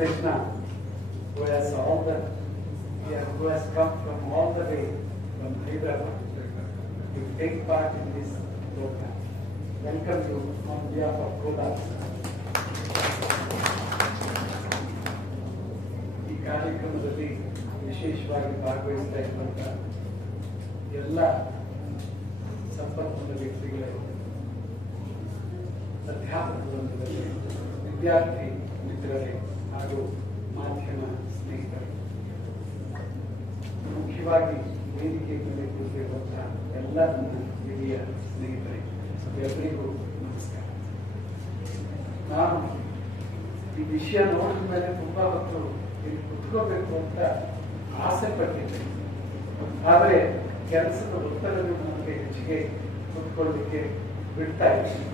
Krishna, who has who has come from all the way from Hyderabad to take part in this program. Welcome you on behalf of Kodak. ಈ ಕಾರ್ಯಕ್ರಮದಲ್ಲಿ ವಿಶೇಷವಾಗಿ ಭಾಗವಹಿಸ್ತಾ ಇರುವಂತ ಎಲ್ಲ ಸಂಪನ್ಮೂಲ ವ್ಯಕ್ತಿಗಳೇ, ಅಧ್ಯಾಪಕ ವೃಂದದಲ್ಲಿ, ವಿದ್ಯಾರ್ಥಿ ಮಿತ್ರರೇ ಹಾಗೂ ಮಾಧ್ಯಮ ಸ್ನೇಹಿತರೆ, ಮುಖ್ಯವಾಗಿ ವೇದಿಕೆ ಮೇಲೆ ಕೂತಿರುವಂತಹ ಎಲ್ಲ ನನ್ನ ಹಿರಿಯ ಸ್ನೇಹಿತರೆ, ಎಲ್ಲರಿಗೂ ನಮಸ್ಕಾರ. ನಾನು ಈ ವಿಷಯ ನೋಡಿದ ಮೇಲೆ ತುಂಬಾ ಹೊತ್ತು ಇಲ್ಲಿ ಕುತ್ಕೋಬೇಕು ಅಂತ ಆಸೆ ಪಟ್ಟಿದ್ದೆ. ಆದರೆ ಕೆಲಸದ ಒತ್ತಡಗಳು ನಮಗೆ ಹೆಚ್ಚಿಗೆ ಕುತ್ಕೊಳ್ಳಿಕ್ಕೆ ಬಿಡ್ತಾ ಇದ್ದೀನಿ.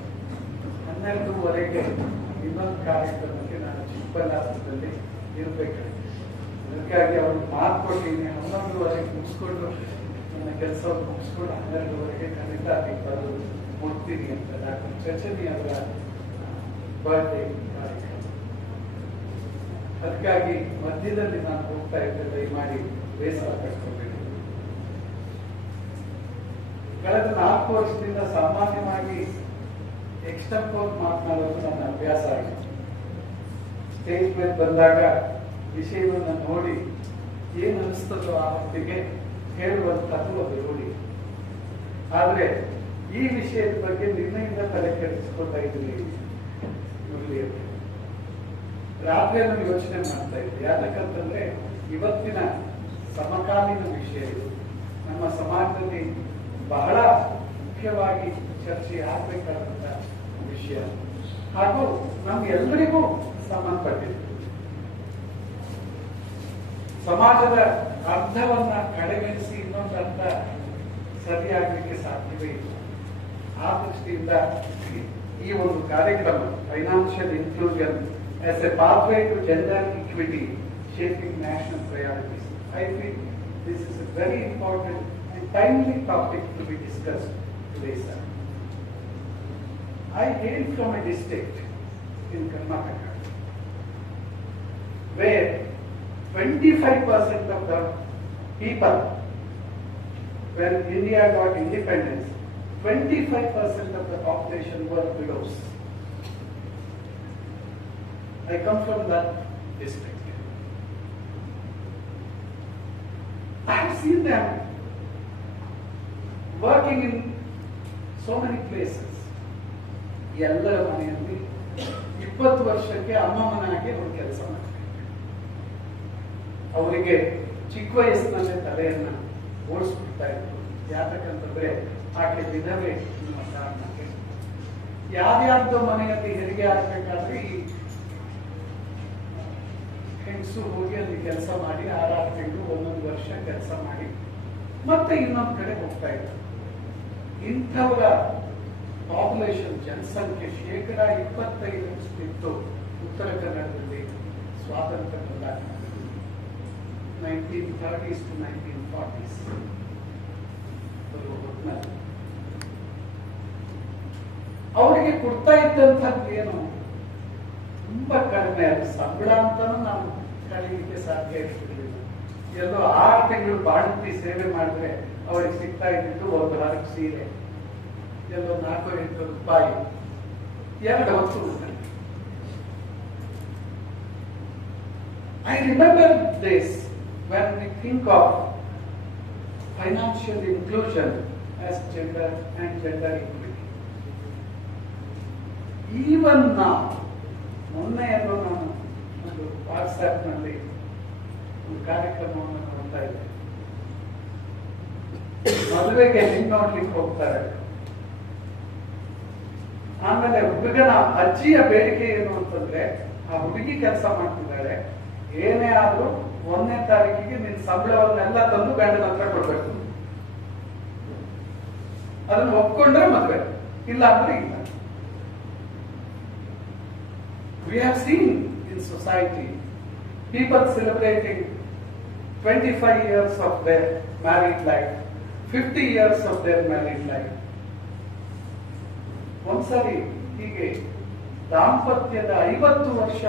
12:30 ಇನ್ನೊಂದು ಕಾರ್ಯಕ್ರಮಕ್ಕೆ ನಾನು ಚಿಕ್ಕಬಳ್ಳಾಪುರದಲ್ಲಿ ಇರಬೇಕಾಗಿದೆ. ಅದಕ್ಕಾಗಿ ಅವ್ರಿಗೆ ಮಾತು ಕೊಟ್ಟಿದ್ದೀನಿ, 11:30 ಮುಗಿಸ್ಕೊಂಡು ನನ್ನ ಕೆಲಸವನ್ನು ಮುಗಿಸ್ಕೊಂಡು 12:30 ಖಂಡಿತ ಬರೋದು ಮುಟ್ತೀನಿ ಅಂತ. ಡಾಕ್ಟರ್ ಚಚನಿ ಅವರ ಬರ್ಡೇ ಕಾರ್ಯಕ್ರಮ. ಅದಕ್ಕಾಗಿ ಮಧ್ಯದಲ್ಲಿ ನಾನು ಹೋಗ್ತಾ ಇದ್ದೆ, ದಯಮಾಡಿ ಬೇಸರ ಪಡ್ಕೊಬೇಡಿ. ಕಳೆದ 4 ವರ್ಷದಿಂದ ಸಾಮಾನ್ಯವಾಗಿ ಎಕ್ಸ್ಟೆಂಪೋರ್ ಮಾತನಾಡೋದು ನನ್ನ ಅಭ್ಯಾಸ ಆಗಿದೆ. ಸ್ಟೇಜ್ ಮೇಲೆ ಬಂದಾಗ ವಿಷಯವನ್ನು ನೋಡಿ ಏನು ಅನಿಸ್ತದೋ ಆ ಹೊತ್ತಿಗೆ ಹೇಳುವಂತದ್ದು ಅದು ರೂಢಿ. ಆದರೆ ಈ ವಿಷಯದ ಬಗ್ಗೆ ನಿನ್ನೆಯಿಂದ ತಲೆ ಕೆಡಿಸಿಕೊಳ್ತಾ ಇದ್ದೀನಿ. ರಾತ್ರಿ ಯೋಚನೆ ಮಾಡ್ತಾ ಇದ್ದೆ. ಯಾಕಂತಂದ್ರೆ ಇವತ್ತಿನ ಸಮಕಾಲೀನ ವಿಷಯ ಇದು. ನಮ್ಮ ಸಮಾಜದಲ್ಲಿ ಬಹಳ ಮುಖ್ಯವಾಗಿ ಚರ್ಚೆ ಆಗಬೇಕಾದಂತ ವಿಷಯ ಹಾಗೂ ನಮ್ಗೆಲ್ಲರಿಗೂ ಸಂಬಂಧಪಟ್ಟಿದೆ. ಸಮಾಜದ ಅರ್ಥವನ್ನ ಕಡೆಗಣಿಸಿ ಇನ್ನೊಂದು ಅರ್ಥ ಸರಿಯಾಗಲಿಕ್ಕೆ ಸಾಧ್ಯವೇ ಇಲ್ಲ. ಆ ದೃಷ್ಟಿಯಿಂದ ಈ ಒಂದು ಕಾರ್ಯಕ್ರಮ financial inclusion as a pathway to gender equity shaping national priorities. I feel this is a very important and timely topic to be discussed today, sir. I hail from a district in Karnataka where 25% of the people, when India got independence, 25% of the population were widows. I come from that district. I have seen them working in so many places. ಎಲ್ಲರ ಮನೆಯಲ್ಲಿ 20 ವರ್ಷಕ್ಕೆ ಅಮ್ಮಮ್ಮನಾಗಿ ಅವರು ಕೆಲಸ ಮಾಡ್ತಾರೆ. ಅವರಿಗೆ ಚಿಕ್ಕ ವಯಸ್ಸಿನಲ್ಲೇ ತಲೆಯನ್ನ ಓಡಿಸ್ಬಿಡ್ತಾ ಇದ್ರು. ಯಾಕಂತಂದ್ರೆ ಆಕೆ ವಿಧವೆ ಅನ್ನುವ ಕಾರಣಕ್ಕೆ. ಯಾರ್ಯಾರ್ದೋ ಮನೆಯಲ್ಲಿ ಹೆರಿಗೆ ಆಗ್ಬೇಕಾದ್ರೆ ಈ ಹೆಂಗಸು ಹೋಗಿ ಅಲ್ಲಿ ಕೆಲಸ ಮಾಡಿ 6 ತಿಂಗಳು 1 ವರ್ಷ ಕೆಲಸ ಮಾಡಿ ಮತ್ತೆ ಇನ್ನೊಂದು ಕಡೆ ಹೋಗ್ತಾ ಇದ್ರು. ಇಂಥವರ ಪಾಪ್ಯುಲೇಷನ್ ಜನಸಂಖ್ಯೆ 25% ಇತ್ತು ಉತ್ತರ ಕನ್ನಡದಲ್ಲಿ ಸ್ವಾತಂತ್ರ್ಯ ಬಂದಾಗ 1930s to 1940s. ಅವರಿಗೆ ಕೊಡ್ತಾ ಇದ್ದಂಥದ್ದು ಏನು ತುಂಬಾ ಕಡಿಮೆ. ಅದು ಸಂಬಳ ಅಂತಾನು ನಾವು ಕಳೀಲಿಕ್ಕೆ ಸಾಧ್ಯ ಇರ್ತಿರ್ಲಿಲ್ಲ. ಎಲ್ಲೋ 6 ತಿಂಗಳು ಬಾಣಂತಿ ಸೇವೆ ಮಾಡಿದ್ರೆ ಅವರಿಗೆ ಸಿಗ್ತಾ ಇದ್ದಿದ್ದು ಒಂದು ಹರಕು ಸೀರೆ, ಎಲ್ಲೋ 400 ರೂಪಾಯಿ, 2 ಹೊತ್ತು ಊಟ. I remember this when we think of financial inclusion as gender and gender equity. Even now, ಮೊನ್ನೆ ಎಲ್ಲೋ ನಾನು ಒಂದು ವಾಟ್ಸ್ಆಪ್ ನಲ್ಲಿ ಒಂದು ಕಾರ್ಯಕ್ರಮವನ್ನು ನೋಡ್ತಾ ಇದ್ದೆ. ಮದುವೆಗೆ ಹೆಣ್ಣು ನೋಡ್ಲಿಕ್ಕೆ ಹೋಗ್ತಾರೆ. ಆಮೇಲೆ ಹುಡುಗನ ಅಜ್ಜಿಯ ಬೇಡಿಕೆ ಏನು ಅಂತಂದ್ರೆ, ಆ ಹುಡುಗಿ ಕೆಲಸ ಮಾಡ್ತಿದ್ದಾಳೆ, ಏನೇ ಆದ್ರೂ 1ನೇ ತಾರೀಕಿಗೆ ನಿನ್ ಸಂಬಳವನ್ನೆಲ್ಲ ತಂದು ಗಂಡನ ಹತ್ರ ಕೊಡ್ಬೇಕು. ಅದನ್ನು ಒಪ್ಕೊಂಡ್ರೆ ಮದುವೆ, ಇಲ್ಲ ಅಂದ್ರೆ ಇಲ್ಲ. We have seen in society people celebrating 25 years of their married life, 50 years of their married life. ಒಂದ್ಸರಿ ಹೀಗೆ ದಾಂಪತ್ಯದ 50 ವರ್ಷ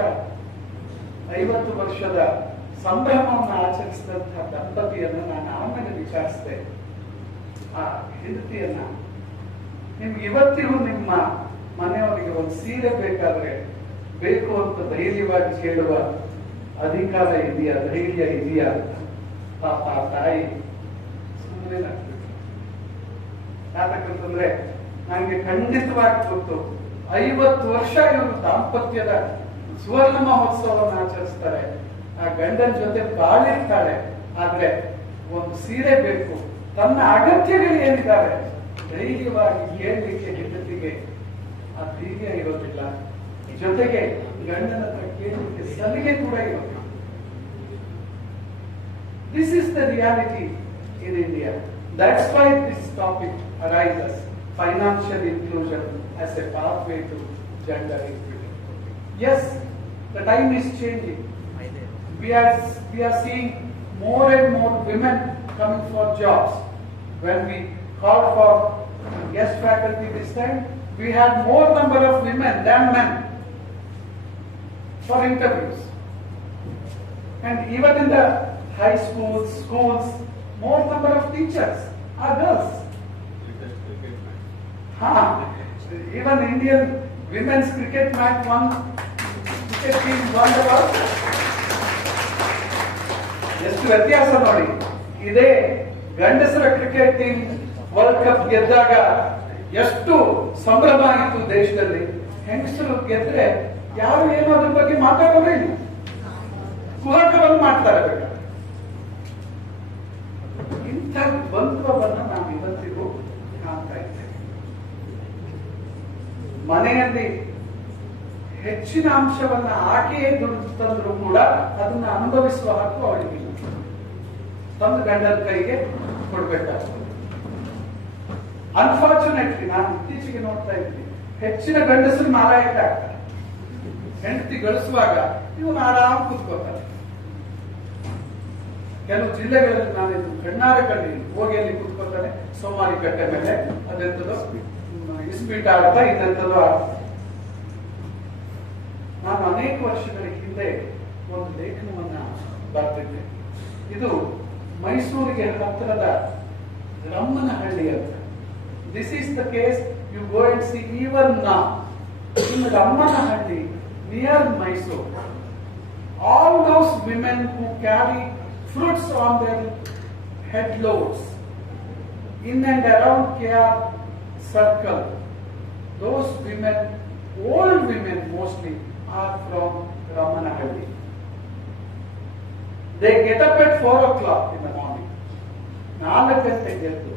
50 ವರ್ಷದ ಸಂಭ್ರಮವನ್ನು ಆಚರಿಸಿದಂತಹ ದಂಪತಿಯನ್ನು ನಾನು ಆಮೇಲೆ ವಿಚಾರಿಸಿದೆ. ಆ ಹೆಂಡತಿಯನ್ನ, ನಿಮ್ಗೆ ಇವತ್ತಿಗೂ ನಿಮ್ಮ ಮನೆಯವರಿಗೆ ಒಂದು ಸೀರೆ ಬೇಕಾದ್ರೆ ಬೇಕು ಅಂತ ಧೈರ್ಯವಾಗಿ ಕೇಳುವ ಅಧಿಕಾರ ಇದೆಯಾ, ಧೈರ್ಯ ಇದೆಯಾ ಅಂತ ಪಾಪ ಆ ತಾಯಿ ಸುಮ್ಮನೆ ಯಾಕಂತಂದ್ರೆ ನನಗೆ ಖಂಡಿತವಾಗಿ ಗೊತ್ತು, 50 ವರ್ಷ ಇವರು ದಾಂಪತ್ಯದ ಸುವರ್ಣ ಮಹೋತ್ಸವವನ್ನು ಆಚರಿಸ್ತಾರೆ, ಆ ಗಂಡನ ಜೊತೆ ಬಾಳಿರ್ತಾಳೆ, ಆದ್ರೆ ಒಂದು ಸೀರೆ ಬೇಕು, ತನ್ನ ಅಗತ್ಯಗಳು ಏನಿದ್ದಾರೆ ಧೈರ್ಯವಾಗಿ ಕೇಳಲಿಕ್ಕೆ ಹೆಂಡತಿಗೆ ಆ ಧೈರ್ಯ ಇರೋದಿಲ್ಲ. ಜೊತೆಗೆ ಗಂಡನ ಹತ್ರ ಕೇಳಲಿಕ್ಕೆ ಸಲಿಗೆ ಕೂಡ ಇರೋದಿಲ್ಲ. This is the reality in India. That's why this topic arises, financial inclusion as a pathway to gender equity. Yes, the time is changing. We are seeing more and more women coming for jobs. When we called for guest faculty this time, we had more number of women than men for interviews. And even in the high schools, more number of teachers are girls. Even Indian women's cricket match cricket team won the world. ಎಷ್ಟು ವ್ಯತ್ಯಾಸ ನೋಡಿ. ಇದೇ ಗಂಡಸರ cricket team world cup ಗೆದ್ದಾಗ ಎಷ್ಟು ಸಂಭ್ರಮ ಆಗಿತ್ತು ದೇಶದಲ್ಲಿ. ಹೆಂಗಸರು ಗೆದ್ರೆ ಯಾರು ಏನು ಅದ್ರ ಬಗ್ಗೆ ಮಾತಾಡೋದೇ ಇಲ್ಲ, ಕುಹಕವನ್ನು ಮಾಡ್ತಾರೆ ಬೇಕಾದ್ರೆ. ಇಂಥ ದ್ವಂದ್ವವನ್ನು ನಾವು ಇವತ್ತಿಗೂ ಕಾಣ್ತಾ ಇದ್ದೇವೆ. ಮನೆಯಲ್ಲಿ ಹೆಚ್ಚಿನ ಅಂಶವನ್ನ ಆಕೆಯೇ ದುಡ್ಡು ತಂದ್ರು ಕೂಡ ಅದನ್ನ ಅನುಭವಿಸುವ ಹಕ್ಕು ಅವಳಿಗಿಲ್ಲ. ತಂದು ಗಂಡನ ಕೈಗೆ ಕೊಡ್ಬೇಕಾಗ್ತದೆ. ಅನ್ಫಾರ್ಚುನೇಟ್ಲಿ ನಾನು ಇತ್ತೀಚೆಗೆ ನೋಡ್ತಾ ಇದ್ದೀನಿ, ಹೆಚ್ಚಿನ ಗಂಡಸರು ನಾಲಾಯಕ ಆಗ್ತಾರೆ. ಹೆಂಡತಿ ಗಳಿಸುವಾಗ ಇವನು ಆರಾಮ್ ಕೂತ್ಕೋತಾರೆ. ಕೆಲವು ಜಿಲ್ಲೆಗಳಲ್ಲಿ ನಾನಿದ್ದು ಕಣ್ಣಾರೆ ಕಂಡಿದ್ದೀನಿ. ಹೋಗಿ ಅಲ್ಲಿ ಕೂತ್ಕೋತಾನೆ ಸೋಮಾರಿ ಕಟ್ಟೆ ಮೇಲೆ, ಅದೆಂತದೋ ಇಸ್ಪೀಟ್ ಆಡ್ತಾ ಇದೆಂತದೋ ಆಡ್ತಾ. ನಾನು ಅನೇಕ ವರ್ಷಗಳ ಹಿಂದೆ ಒಂದು ಲೇಖನವನ್ನ ಬರ್ತಿದ್ದೆ. ಇದು ಮೈಸೂರಿಗೆ ಹತ್ತಿರದ ರಮ್ಮನಹಳ್ಳಿ ಅಂತ. This is the case you go and see even now in Rammanahalli near Mysore. All those women who carry fruits on their head loads in and around KR circle, those women, old women mostly, are from Ramanahalli. They get up at 4 o'clock in the morning. 4 ಗಂಟೆಗೆ ಎದ್ದು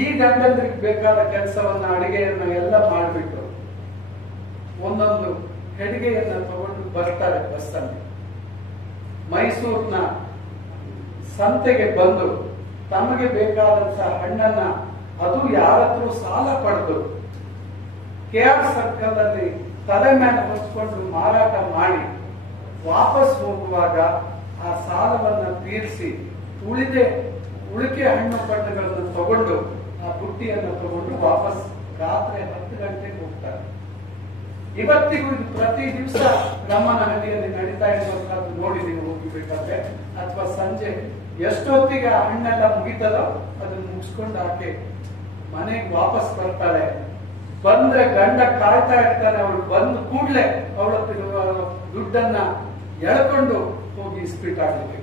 ಈ ಗಂಡಂದ್ರಿಗೆ ಬೇಕಾದ ಕೆಲಸವನ್ನ, ಅಡಿಗೆಯನ್ನ ಎಲ್ಲ ಮಾಡಿಬಿಟ್ಟು ಒಂದೊಂದು ಹೆಡಿಗೆಯನ್ನ ತಗೊಂಡು ಬರ್ತಾರೆ ಬಸ್ಸಲ್ಲಿ. ಮೈಸೂರಿನ ಸಂತೆಗೆ ಬಂದು ತಮಗೆ ಬೇಕಾದಂತಹ ಹಣ್ಣನ್ನ, ಅದು ಯಾರತ್ರ ಸಾಲ ಪಡೆದು KR ಸರ್ಕಲ್ ಅಲ್ಲಿ ತಲೆ ಮೇಲೆ ಹೊಚ್ಕೊಂಡು ಮಾರಾಟ ಮಾಡಿ ವಾಪಸ್ ಹೋಗುವಾಗ ಆ ಸಾಲವನ್ನ ತೀರಿಸಿ ಉಳಿಕೆ ಹಣ್ಣು ಪಣ್ಣುಗಳನ್ನು ತಗೊಂಡು ಆ ಬುಟ್ಟಿಯನ್ನು ತಗೊಂಡು ವಾಪಸ್ ರಾತ್ರಿ 10 ಗಂಟೆಗೆ ಹೋಗ್ತಾರೆ. ಇವತ್ತಿಗೂ ಇದು ಪ್ರತಿ ದಿವಸ ರಮ್ಮನಹಳ್ಳಿಯಲ್ಲಿ ನಡೀತಾ ಇರುವಂತಹದ್ದು ನೋಡಿ ನೀವು ಹೋಗಿಬೇಕಾದ್ರೆ, ಅಥವಾ ಸಂಜೆ ಎಷ್ಟೊತ್ತಿಗೆ ಆ ಹಣ್ಣೆಲ್ಲ ಮುಗಿತದೋ ಅದನ್ನು ಮುಗಿಸ್ಕೊಂಡು ಆಕೆ ಮನೆಗೆ ವಾಪಸ್ ಬರ್ತಾಳೆ. ಬಂದ್ರೆ ಗಂಡ ಕಾಯ್ತಾ ಇರ್ತಾನೆ. ಅವಳು ಬಂದು ಕೂಡ್ಲೆ ಅವಳ ದುಡ್ಡನ್ನ ಎಳ್ಕೊಂಡು ಹೋಗಿ ಇಸ್ಪೀಟ್ ಆಗ್ಲಿಕ್ಕೆ.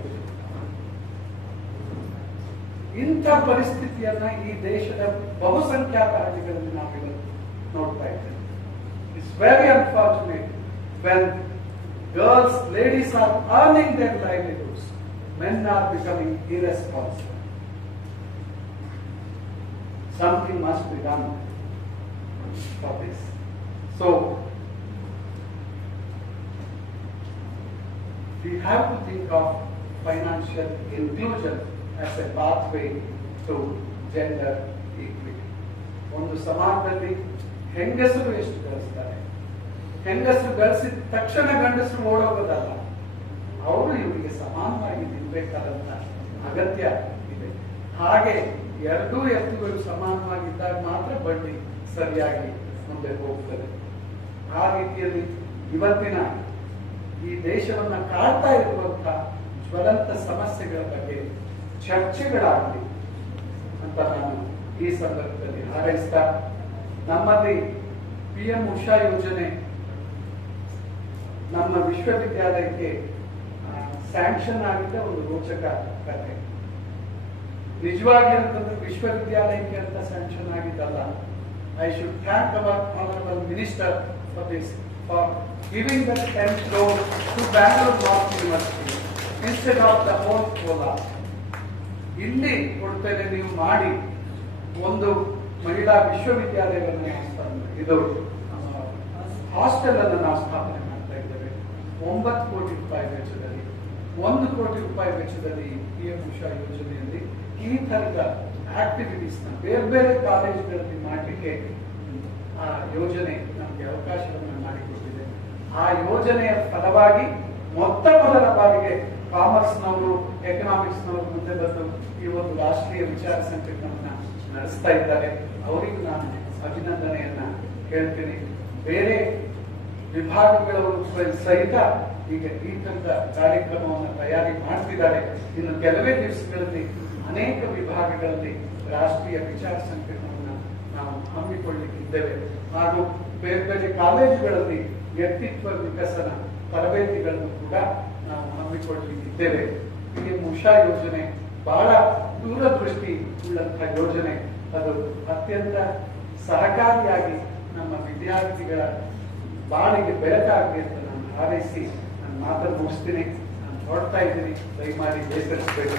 ಇಂಥ ಪರಿಸ್ಥಿತಿಯನ್ನ ಈ ದೇಶದ ಬಹುಸಂಖ್ಯಾತ ಹಳ್ಳಿಗಳಲ್ಲಿ ನಾವು ನೋಡ್ತಾ ಇದ್ದೇವೆ. It's very unfortunate when girls, ladies are earning their livelihoods, men are becoming irresponsible. Something must be done for this. So we have to think of financial inclusion as a pathway to gender equity. ಒಂದು ಸಮಾಜದಲ್ಲಿ ಹೆಂಗಸರು ಎಷ್ಟು ಗಳಿಸ್ತಾರೆ, ಹೆಂಗಸರು ಗಳಿಸಿದ ತಕ್ಷಣ ಗಂಡಸರು ಓಡೋಗೋದಲ್ಲ, ಅವರು ಇವರಿಗೆ ಸಮಾನವಾಗಿ ನಿಲ್ಲಬೇಕಾದಂತ ಅಗತ್ಯ ಇದೆ. ಹಾಗೆ ಎರಡೂ ಎತ್ತುಗಳು ಸಮಾನವಾಗಿದ್ದಾಗ ಮಾತ್ರ ಬಡ್ಡಿ ಸರಿಯಾಗಿ ಮುಂದೆ ಹೋಗ್ತದೆ. ಆ ರೀತಿಯಲ್ಲಿ ಇವತ್ತಿನ ಈ ದೇಶವನ್ನ ಕಾಡ್ತಾ ಇರುವಂತಹ ಜ್ವಲಂತ ಸಮಸ್ಯೆಗಳ ಬಗ್ಗೆ ಚರ್ಚೆಗಳಾಗಲಿ ಅಂತ ನಾನು ಈ ಸಂದರ್ಭದಲ್ಲಿ ಹಾರೈಸ್ತಾ, ನಮ್ಮಲ್ಲಿ PM ಉಷಾ ಯೋಜನೆ ನಮ್ಮ ವಿಶ್ವವಿದ್ಯಾಲಯಕ್ಕೆ ಸ್ಯಾಂಕ್ಷನ್ ಆಗಿದ್ದ ಒಂದು ರೋಚಕ ಕಥೆ. ನಿಜವಾಗಿ ಅಂತಂದ್ರೆ ವಿಶ್ವವಿದ್ಯಾಲಯಕ್ಕೆ ಅಂತ ಸ್ಯಾಂಕ್ಷನ್ ಆಗಿದ್ದಲ್ಲ. I should thank our honourable minister for this, for giving the 10 crore to Bangalore north university instead of the whole Kolar. ಇಲ್ಲಿ ಕೊಡ್ತೇನೆ, ನೀವು ಮಾಡಿ ಒಂದು ಮಹಿಳಾ ವಿಶ್ವವಿದ್ಯಾಲಯವನ್ನು ಇದು ಹಾಸ್ಟೆಲ್ ಅನ್ನು ನಾವು ಸ್ಥಾಪನೆ ಮಾಡ್ತಾ ಇದ್ದೇವೆ. 9 ಕೋಟಿ ರೂಪಾಯಿ ವೆಚ್ಚದಲ್ಲಿ, 1 ಕೋಟಿ ರೂಪಾಯಿ ವೆಚ್ಚದಲ್ಲಿ PM ಉಷಾ ಯೋಜನೆಯಲ್ಲಿ ಈ ತರದ ಆಕ್ಟಿವಿಟೀಸ್ ನ ಬೇರೆ ಬೇರೆ ಕಾಲೇಜುಗಳಲ್ಲಿ ಮಾಡಲಿಕ್ಕೆ ಆ ಯೋಜನೆ ನಮಗೆ ಅವಕಾಶವನ್ನು ಮಾಡಿಕೊಟ್ಟಿದೆ. ಆ ಯೋಜನೆಯ ಫಲವಾಗಿ ಮೊದಲ ಬಾರಿಗೆ ಕಾಮರ್ಸ್ನವರು, ಎಕನಾಮಿಕ್ಸ್ನವರು ಮುಂದೆ ಬಂದು ಈ ಒಂದು ರಾಷ್ಟ್ರೀಯ ವಿಚಾರ ಸಂಕಿರಣವನ್ನ ನಡೆಸ್ತಾ ಇದ್ದಾರೆ. ಅವರಿಗೂ ನಾನು ಅಭಿನಂದನೆಯನ್ನ ಹೇಳ್ತೀನಿ. ಬೇರೆ ವಿಭಾಗಗಳವರು ಸಹಿತ ಈಗ ಈ ತರದ ಕಾರ್ಯಕ್ರಮವನ್ನು ತಯಾರಿ ಮಾಡ್ತಿದ್ದಾರೆ. ಇನ್ನು ಕೆಲವೇ ದಿವಸಗಳಲ್ಲಿ ಅನೇಕ ವಿಭಾಗಗಳಲ್ಲಿ ರಾಷ್ಟ್ರೀಯ ವಿಚಾರ ಸಂಕಿರಣವನ್ನು ನಾವು ಹಮ್ಮಿಕೊಳ್ಳಲಿಕ್ಕಿದ್ದೇವೆ. ಹಾಗೂ ಬೇರೆ ಬೇರೆ ಕಾಲೇಜುಗಳಲ್ಲಿ ವ್ಯಕ್ತಿತ್ವ ವಿಕಸನ ತರಬೇತಿಗಳನ್ನು ಕೂಡ ನಾವು ಹಮ್ಮಿಕೊಳ್ಳಲಿಕ್ಕಿದ್ದೇವೆ. PM ಉಷಾ ಯೋಜನೆ ಬಹಳ ದೂರದೃಷ್ಟಿ ಉಳ್ಳಂತಹ ಯೋಜನೆ. ಅದು ಅತ್ಯಂತ ಸಹಕಾರಿಯಾಗಿ ನಮ್ಮ ವಿದ್ಯಾರ್ಥಿಗಳ ಬಾಳಿಗೆ ಬೆಳಕಾಗಲಿ ಅಂತ ನಾನು ಹಾರೈಸಿ ನನ್ನ ಮಾತನ್ನು ಮುಗಿಸ್ತೀನಿ. ನಾನು ಹೊರಡ್ತಾ ಇದ್ದೀನಿ, ದಯಮಾಡಿ ಬೇಸರಿಸಬೇಕು.